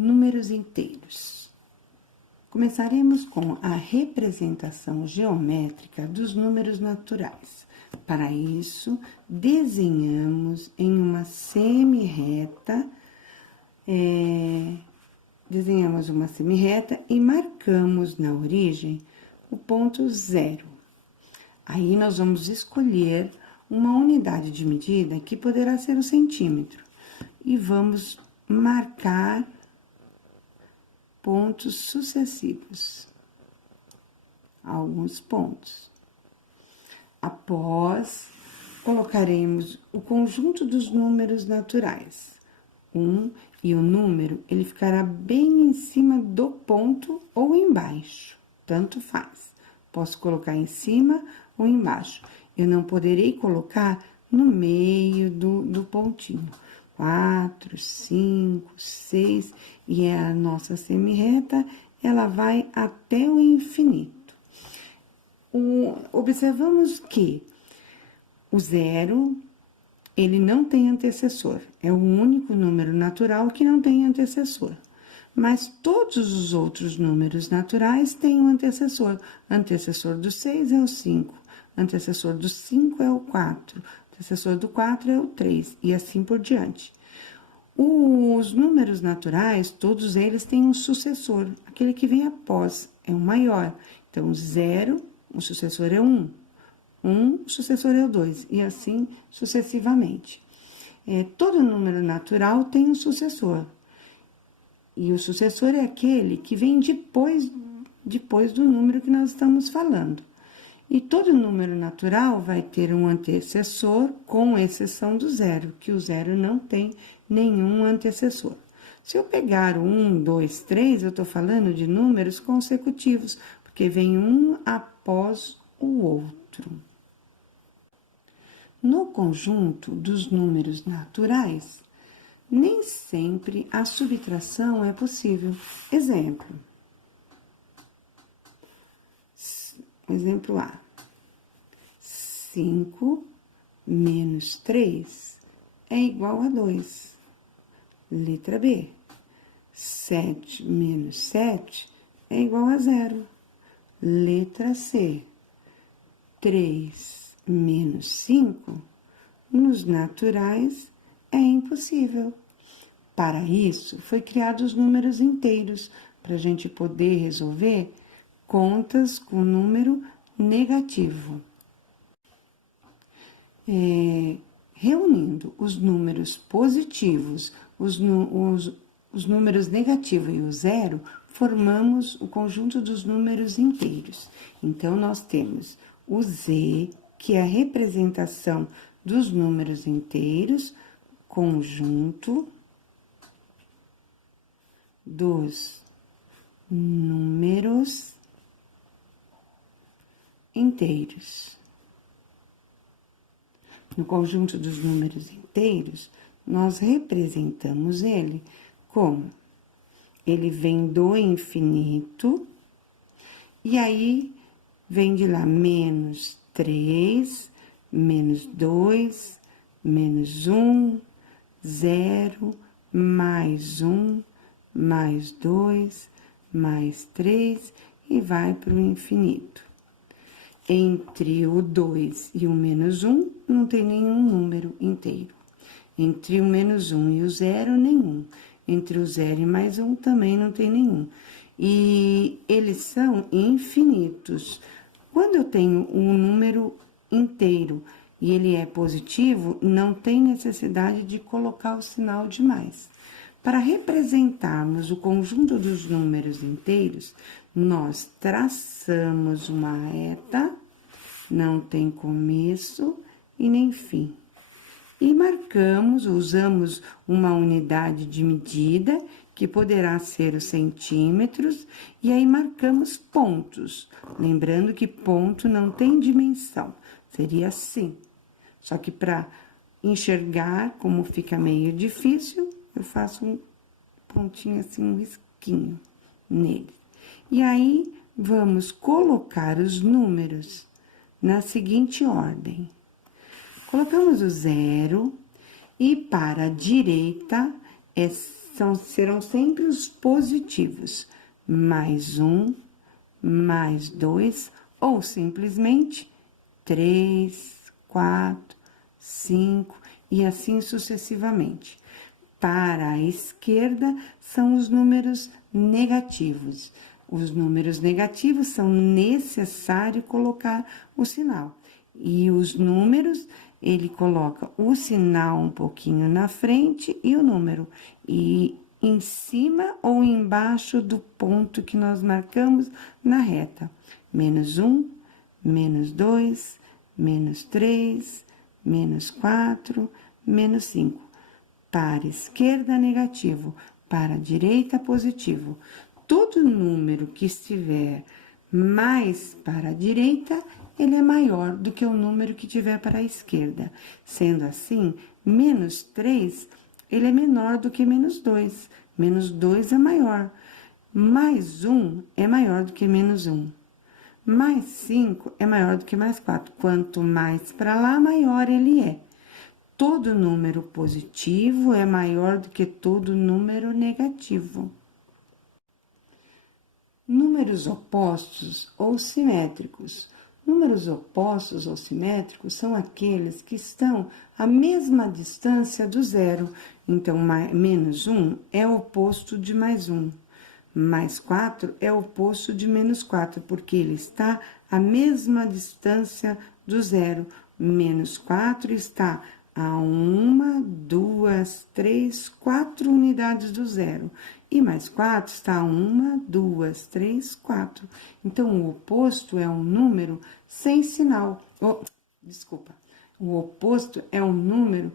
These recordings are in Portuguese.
Números inteiros. Começaremos com a representação geométrica dos números naturais. Para isso, desenhamos em uma semi-reta, e marcamos na origem o ponto 0. Aí, nós vamos escolher uma unidade de medida que poderá ser o centímetro. E vamos marcar pontos sucessivos, alguns pontos. Após, colocaremos o conjunto dos números naturais. E o número, ele ficará bem em cima do ponto ou embaixo, tanto faz. Posso colocar em cima ou embaixo. Eu não poderei colocar no meio do pontinho. 4, 5, 6, e a nossa semi-reta, ela vai até o infinito. Observamos que o 0, ele não tem antecessor, é o único número natural que não tem antecessor. Mas todos os outros números naturais têm um antecessor. O antecessor do 6 é o 5, o antecessor do 5 é o 4, o antecessor do 4 é o 3, e assim por diante. Os números naturais, todos eles têm um sucessor, aquele que vem após, é o maior. Então, 0, o sucessor é 1, o sucessor é o 2, e assim sucessivamente. Todo número natural tem um sucessor, e o sucessor é aquele que vem depois do número que nós estamos falando. E todo número natural vai ter um antecessor, com exceção do 0, que o 0 não tem nenhum antecessor. Se eu pegar o 1, 2, 3, eu estou falando de números consecutivos, porque vem um após o outro. No conjunto dos números naturais, nem sempre a subtração é possível. Exemplo A. 5 menos 3 é igual a 2. Letra B. 7 menos 7 é igual a 0. Letra C. 3 menos 5, nos naturais, é impossível. Para isso, foi criado os números inteiros, para a gente poder resolver contas com número negativo. Reunindo os números positivos, os números negativos e o 0, formamos o conjunto dos números inteiros. Então, nós temos o Z, que é a representação dos números inteiros, conjunto dos números inteiros. No conjunto dos números inteiros, nós representamos ele como? Ele vem do infinito, e aí vem de lá menos 3, menos 2, menos 1, 0, mais 1, mais 2, mais 3, e vai para o infinito. Entre o 2 e o menos 1, não tem nenhum número inteiro. Entre o menos 1 e o 0, nenhum. Entre o 0 e mais 1, também não tem nenhum. E eles são infinitos. Quando eu tenho um número inteiro e ele é positivo, não tem necessidade de colocar o sinal de mais. Para representarmos o conjunto dos números inteiros, nós traçamos uma reta, não tem começo e nem fim. E marcamos, usamos uma unidade de medida, que poderá ser os centímetros, e aí marcamos pontos. Lembrando que ponto não tem dimensão, seria assim. Só que para enxergar, como fica meio difícil, eu faço um pontinho assim, um risquinho nele. E aí, vamos colocar os números na seguinte ordem. Colocamos o 0, e para a direita é serão sempre os positivos. Mais 1, mais 2, ou simplesmente 3, 4, 5 e assim sucessivamente. Para a esquerda, são os números negativos. Os números negativos são necessário colocar o sinal. E os números, ele coloca o sinal um pouquinho na frente e o número. E em cima ou embaixo do ponto que nós marcamos na reta. Menos 1, menos 2, menos 3, menos 4, menos 5. Para a esquerda, negativo. Para a direita, positivo. Todo número que estiver mais para a direita, ele é maior do que o número que tiver para a esquerda. Sendo assim, menos 3, ele é menor do que menos 2. Menos 2 é maior. Mais 1 é maior do que menos 1. Mais 5 é maior do que mais 4. Quanto mais para lá, maior ele é. Todo número positivo é maior do que todo número negativo. Números opostos ou simétricos. Números opostos ou simétricos são aqueles que estão à mesma distância do zero. Então, menos 1 é o oposto de mais 1. Mais 4 é o oposto de menos 4, porque ele está à mesma distância do zero. Menos 4 está a 1, 2, 3, 4 unidades do zero. E mais 4 está a 1, 2, 3, 4. Então, o oposto é um número sem sinal. Desculpa. O oposto é um número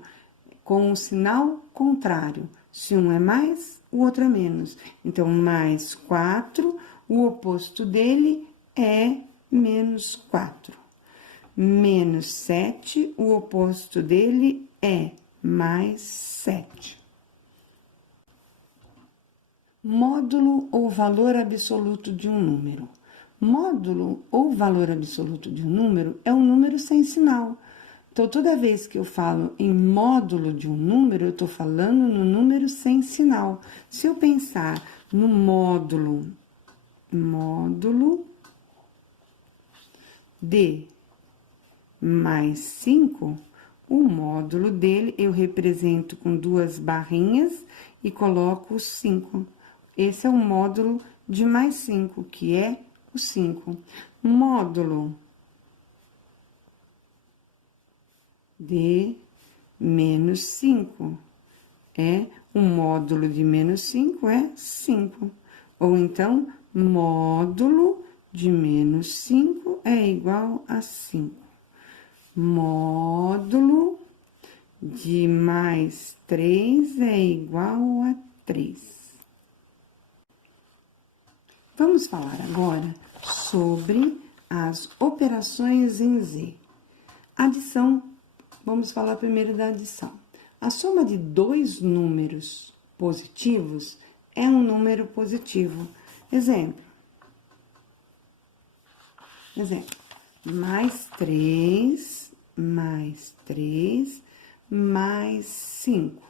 com um sinal contrário. Se um é mais, o outro é menos. Então, mais 4, o oposto dele é menos 4. Menos 7, o oposto dele é mais 7. Módulo ou valor absoluto de um número. Módulo ou valor absoluto de um número é um número sem sinal. Então, toda vez que eu falo em módulo de um número, eu estou falando no número sem sinal. Se eu pensar no módulo de mais 5, o módulo dele eu represento com 2 barrinhas e coloco o 5. Esse é o módulo de mais 5, que é o 5. Módulo de menos 5 é o módulo de menos 5 é 5. Ou então, módulo de menos 5 é igual a 5. Módulo de mais 3 é igual a 3. Vamos falar agora sobre as operações em Z. Adição, vamos falar primeiro da adição. A soma de dois números positivos é um número positivo. Exemplo. Mais 3, mais 3, mais 5.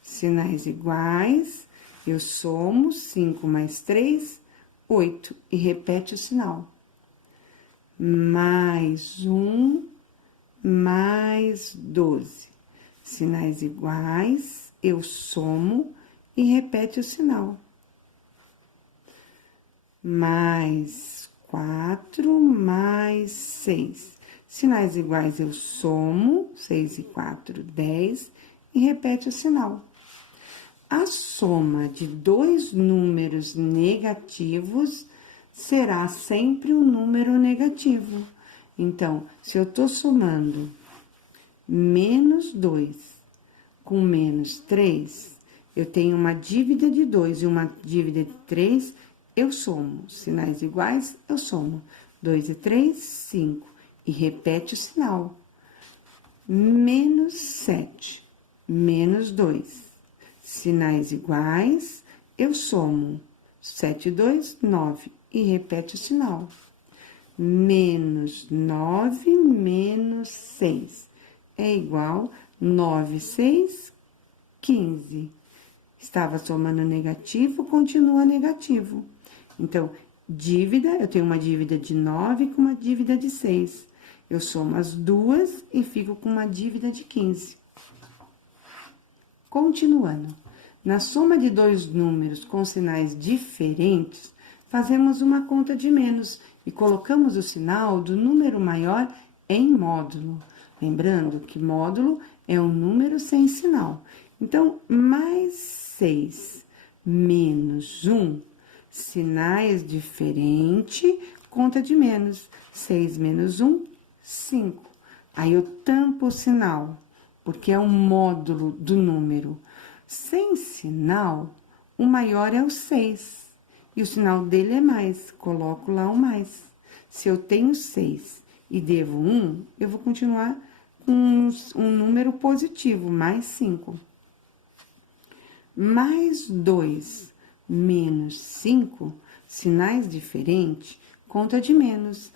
Sinais iguais, eu somo 5 mais 3, 8, e repete o sinal. Mais 1, mais 12. Sinais iguais, eu somo e repete o sinal. Mais 4, mais 6. Sinais iguais, eu somo, 6 e 4, 10, e repete o sinal. A soma de dois números negativos será sempre um número negativo. Então, se eu tô somando menos 2 com menos 3, eu tenho uma dívida de 2 e uma dívida de 3, eu somo. Sinais iguais, eu somo. 2 e 3, 5. E repete o sinal. Menos 7, menos 2. Sinais iguais, eu somo. 7 e 2, 9. E repete o sinal. Menos 9, menos 6. É igual 9, 6, 15. Estava somando negativo, continua negativo. Então, dívida, eu tenho uma dívida de 9 com uma dívida de 6. Eu somo as duas e fico com uma dívida de 15. Continuando. Na soma de dois números com sinais diferentes, fazemos uma conta de menos e colocamos o sinal do número maior em módulo. Lembrando que módulo é um número sem sinal. Então, mais 6 menos 1, sinais diferentes, conta de menos. 6 menos 1, 5. Aí eu tampo o sinal, porque é um módulo do número. Sem sinal, o maior é o 6. E o sinal dele é mais. Coloco lá o mais. Se eu tenho 6 e devo 1, eu vou continuar com um número positivo, mais 5. Mais 2 menos 5, sinais diferentes, conta de menos.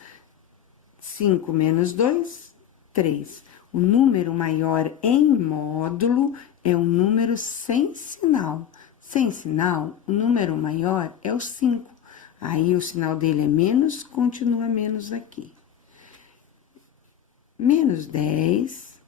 5 menos 2, 3. O número maior em módulo é um número sem sinal. Sem sinal, o número maior é o 5. Aí, o sinal dele é menos, continua menos aqui. Menos 10,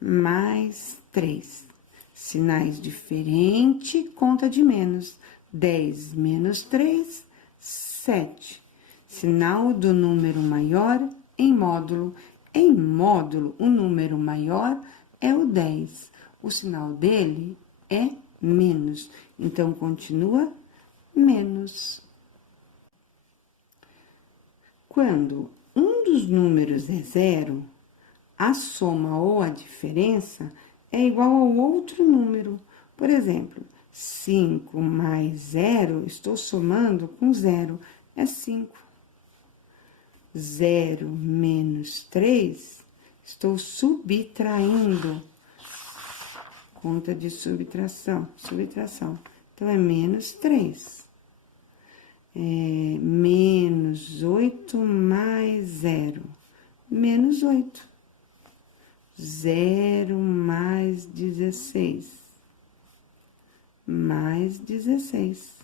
mais 3. Sinais diferentes, conta de menos. 10 menos 3, 7. Sinal do número maior em módulo. Em módulo, o número maior é o 10. O sinal dele é menos. Então, continua menos. Quando um dos números é zero, a soma ou a diferença é igual ao outro número. Por exemplo, 5 mais 0, estou somando com 0, é 5. 0 menos 3, estou subtraindo. Conta de subtração. Então, é menos 3. Menos 8 mais 0, menos 8. 0 mais 16, mais 16.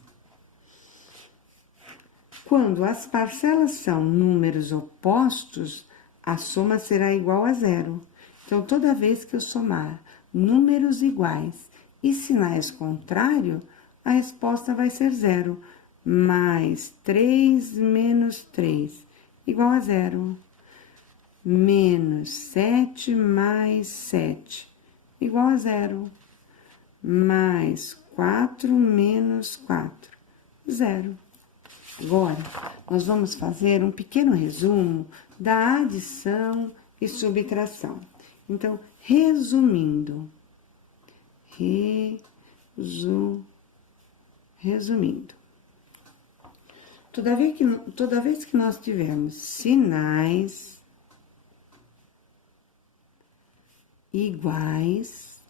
Quando as parcelas são números opostos, a soma será igual a 0. Então, toda vez que eu somar números iguais e sinais contrários, a resposta vai ser 0. Mais 3 menos 3, igual a 0. Menos 7 mais 7, igual a 0. Mais 4 menos 4, 0. Agora, nós vamos fazer um pequeno resumo da adição e subtração. Então, resumindo. Toda vez que nós tivermos sinais iguais,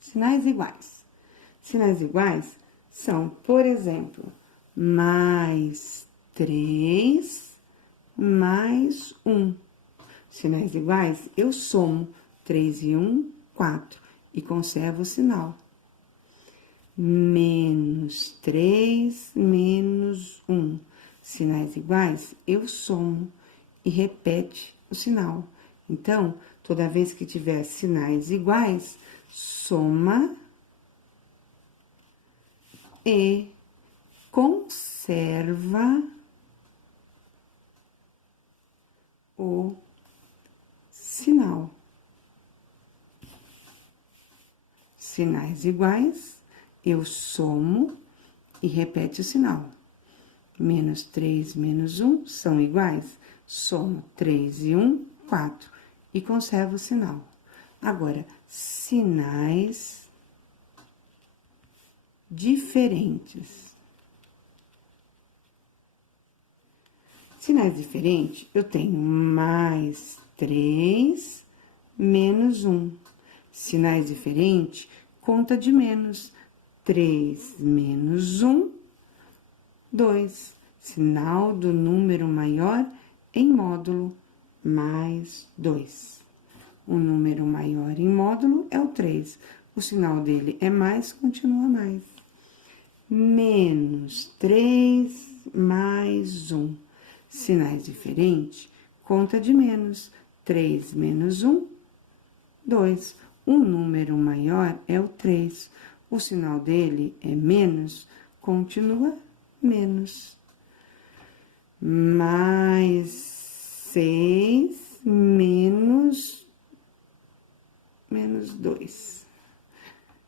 sinais iguais são, por exemplo, mais 3 mais 1. Sinais iguais, eu somo 3 e 1, 4, e conservo o sinal. Menos 3 menos 1. Sinais iguais, eu somo e repete o sinal. Então, toda vez que tiver sinais iguais, soma e conserva o sinal. Sinais iguais, eu somo e repete o sinal. Menos 3 menos 1 são iguais, somo 3 e 1, 4, e conservo o sinal. Agora, sinais diferentes. Sinais diferentes, eu tenho mais 3 menos 1. Sinais diferentes, conta de menos. 3 menos 1, 2. Sinal do número maior em módulo, mais 2. O número maior em módulo é o 3. o sinal dele é mais, continua mais. Menos 3 mais 1. Sinais diferentes, conta de menos. 3 menos 1, 2. O número maior é o 3. O sinal dele é menos, continua menos. Mais 6 menos 2.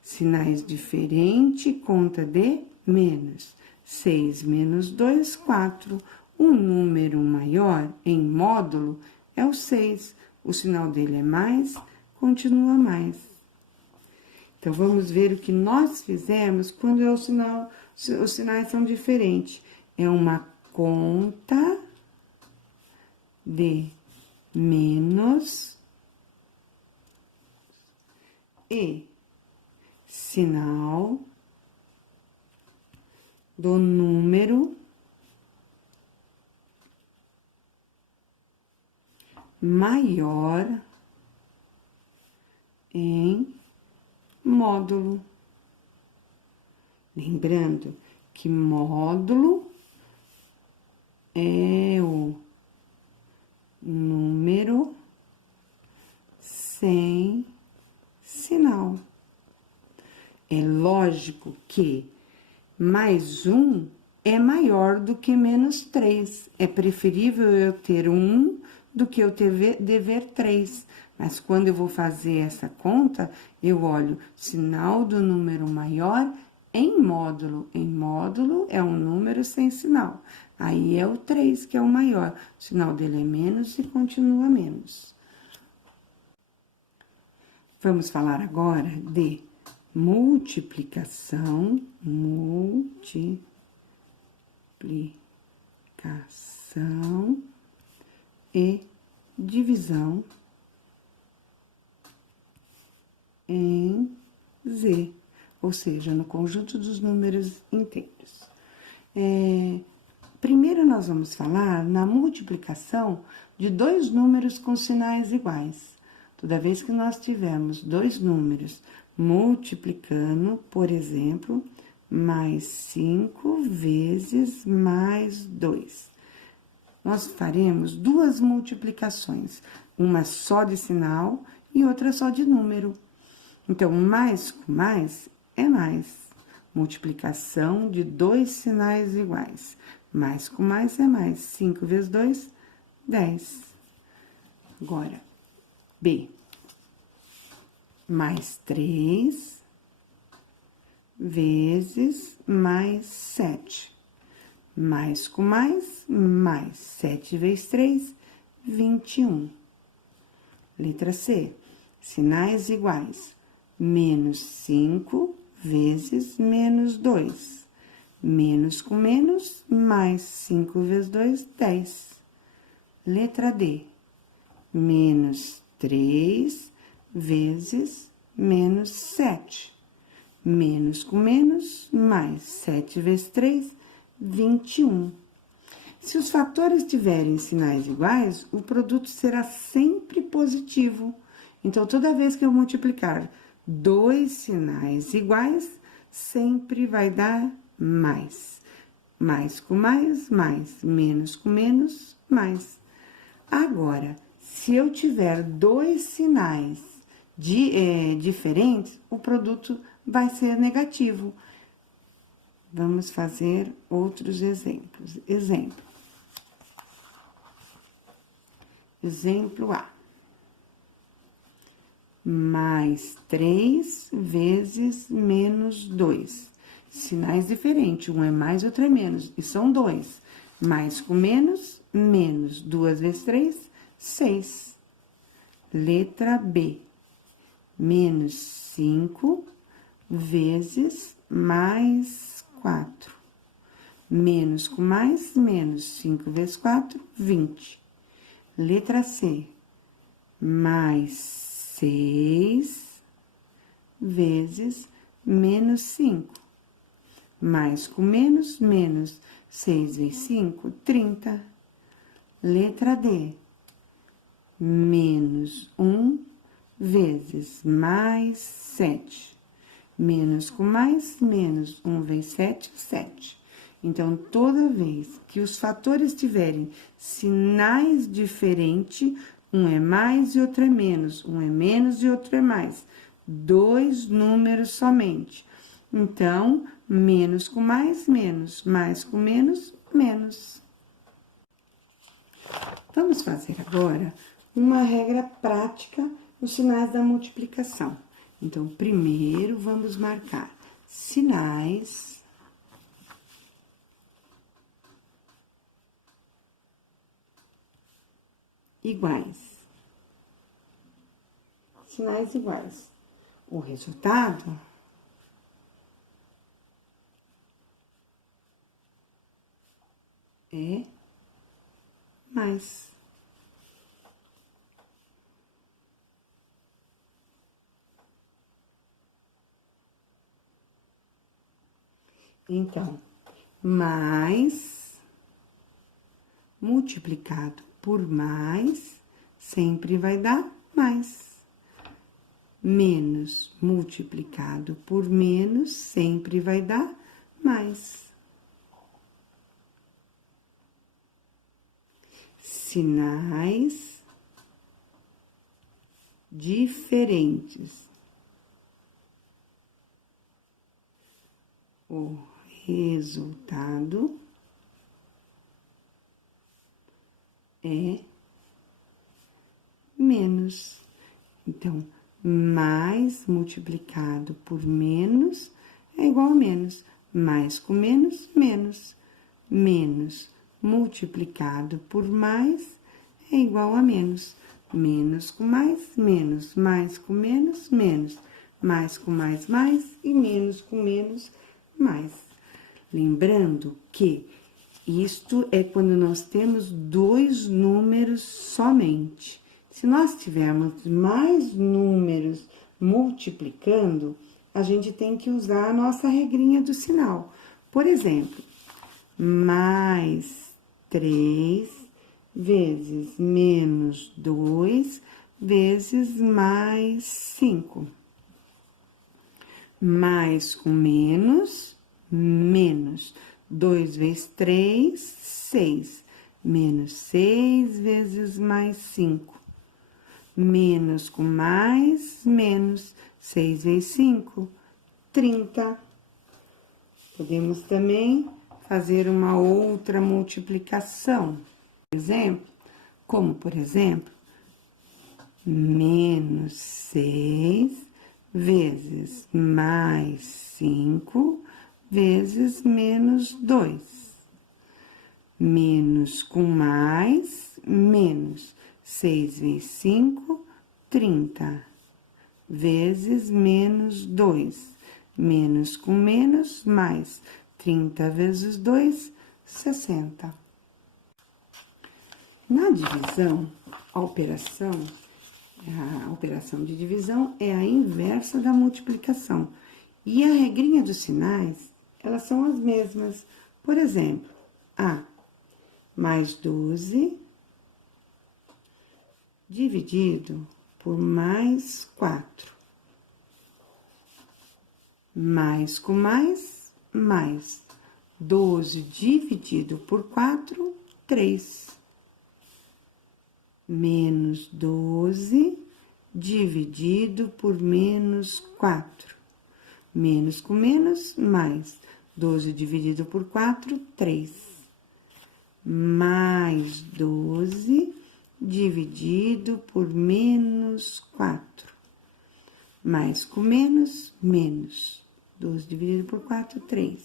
Sinais diferentes, conta de menos. 6 menos 2, 4. O número maior em módulo é o 6. O sinal dele é mais, continua mais. Então, vamos ver o que nós fizemos quando é o sinal, os sinais são diferentes. É uma conta de menos e sinal do número maior em módulo. Lembrando que módulo é o número sem sinal. É lógico que mais 1 é maior do que menos 3. É preferível eu ter 1 do que eu dever 3. Mas quando eu vou fazer essa conta, eu olho sinal do número maior em módulo. Em módulo é um número sem sinal. Aí é o 3 que é o maior. O sinal dele é menos e continua menos. Vamos falar agora de multiplicação e divisão em Z, ou seja, no conjunto dos números inteiros. Primeiro, nós vamos falar na multiplicação de dois números com sinais iguais. Toda vez que nós tivermos dois números multiplicando, por exemplo, mais 5 vezes mais 2. Nós faremos duas multiplicações, uma só de sinal e outra só de número. Então, mais com mais é mais. Multiplicação de dois sinais iguais. Mais com mais é mais. 5 vezes 2, 10. Agora, B. Mais 3 vezes mais 7. Mais com mais, mais 7 vezes 3, 21. Letra C. Sinais iguais. Menos 5 vezes menos 2. Menos com menos, mais 5 vezes 2, 10. Letra D. Menos 3 vezes menos 7. Menos com menos, mais 7 vezes 3, 21. Se os fatores tiverem sinais iguais, o produto será sempre positivo. Então, toda vez que eu multiplicar dois sinais iguais, sempre vai dar mais. Mais com mais, mais. Menos com menos, mais. Agora, se eu tiver dois sinais diferentes, o produto vai ser negativo. Vamos fazer outros exemplos. Exemplo A. Mais 3 vezes menos 2. Sinais diferentes, um é mais, outro é menos, e são dois. Mais com menos, menos. 2 vezes 3, 6. Letra B. Menos 5 vezes mais 4. Menos com mais, menos. 5 vezes 4, 20. Letra C. Mais 6 vezes menos 5. Mais com menos, menos. 6 vezes 5, 30. Letra D. Menos 1 vezes mais 7. Menos com mais, menos. 1 vezes 7, 7. Então, toda vez que os fatores tiverem sinais diferentes, um é mais e outro é menos. Um é menos e outro é mais. Dois números somente. Então, menos com mais, menos. Mais com menos, menos. Vamos fazer agora uma regra prática nos sinais da multiplicação. Então, primeiro, vamos marcar sinais iguais. Sinais iguais. O resultado é mais. Então, mais multiplicado por mais sempre vai dar mais. Menos multiplicado por menos sempre vai dar mais. Sinais diferentes. O resultado é menos. Então, mais multiplicado por menos é igual a menos. Mais com menos, menos. Menos multiplicado por mais é igual a menos. Menos com mais, menos. Mais com menos, menos. Mais com mais, mais. E menos com menos, mais. Lembrando que isto é quando nós temos dois números somente. Se nós tivermos mais números multiplicando, a gente tem que usar a nossa regrinha do sinal. Por exemplo, mais 3 vezes menos 2 vezes mais 5. Mais com menos, menos. 2 vezes 3, 6. Menos 6 vezes mais 5. Menos com mais, menos. 6 vezes 5, 30. Podemos também fazer uma outra multiplicação. Por exemplo, menos 6 vezes mais 5 vezes menos 2. Menos com mais, menos. 6 vezes 5, 30. Vezes menos 2. Menos com menos, mais. 30 vezes 2, 60. Na divisão, a operação de divisão é a inversa da multiplicação. E a regrinha dos sinais, elas são as mesmas. Por exemplo, A mais 12 dividido por mais 4. Mais com mais, mais. 12 dividido por 4, 3. Menos 12 dividido por menos 4. Menos com menos, mais. 12 dividido por 4, 3. Mais 12 dividido por menos 4. Mais com menos, menos. 12 dividido por 4, 3.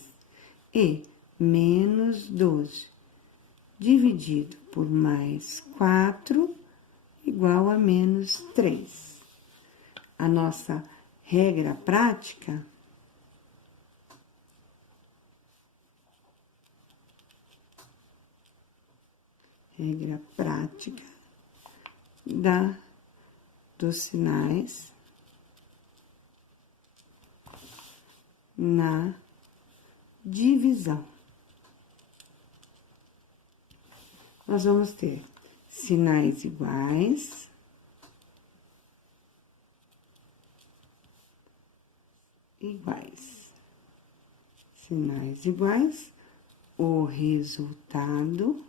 E menos 12 dividido por mais 4, igual a menos 3. A nossa regra prática dos sinais na divisão. Nós vamos ter sinais iguais. Sinais iguais, o resultado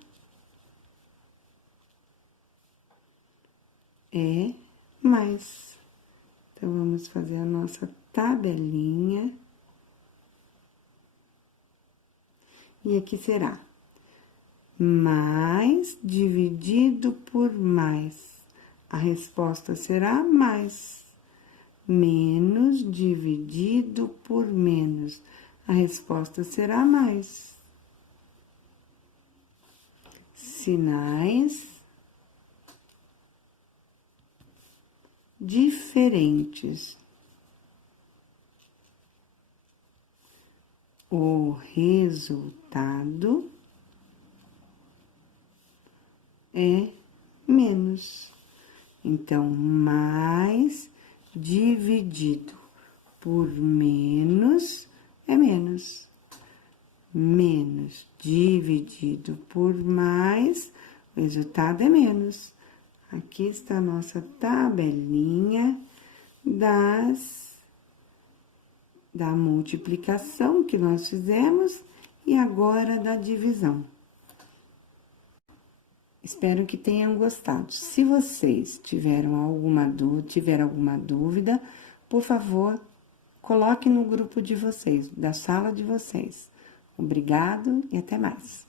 é mais. Então, vamos fazer a nossa tabelinha. E aqui será mais dividido por mais. A resposta será mais. Menos dividido por menos. A resposta será mais. Sinais diferentes. O resultado é menos. Então, mais dividido por menos é menos. Menos dividido por mais, o resultado é menos. Aqui está a nossa tabelinha da multiplicação que nós fizemos e agora da divisão. Espero que tenham gostado. Se vocês tiveram alguma dúvida, por favor, coloque no grupo de vocês, da sala de vocês. Obrigado e até mais.